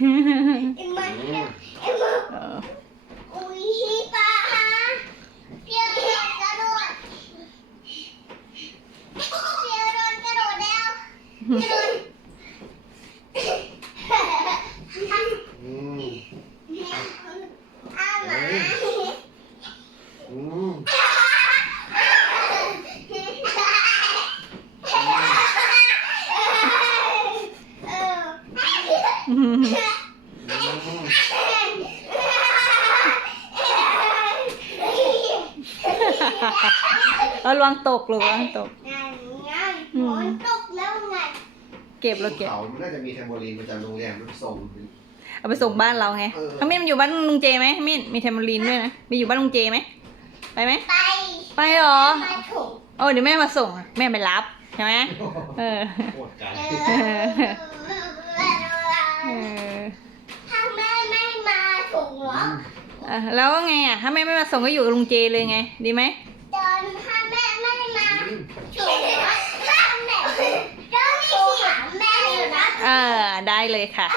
Emma, อืม Emma, เอออุ้ยปลาเปียวโดนกระโดดเปียวโดนกระโดดแล้วกระโดดอืมอาหมาอืมเออ อืม อืม เอาระวังตกลูกระวังตก นั่นไงฝนตกแล้วไงเก็บแล้วเก็บ เขามันน่าจะมีเทมโบลีนประจำโรงแรมมันส่ง เอาไปส่งบ้านเราไงเออทั้งมิ้นมันอยู่บ้านลุงเจไหมมิ้นมีเทมโบลีนด้วยนะมีอยู่บ้านลุงเจไหมไปไหมไปไปเหรอมาถุงโอ้เดี๋ยวแม่มาส่งแม่ไปรับใช่ไหมเออ โคตรไกลเออ อะแล้วไงอะถ้าแม่ไม่มาส่งก็อยู่กับลุงเจเลยไง ดีไหมเนถ้าแม่ไม่มาถูกถ้าแม่จเดิเสี่สิแม่อยู่นะเออได้เลยค่ะ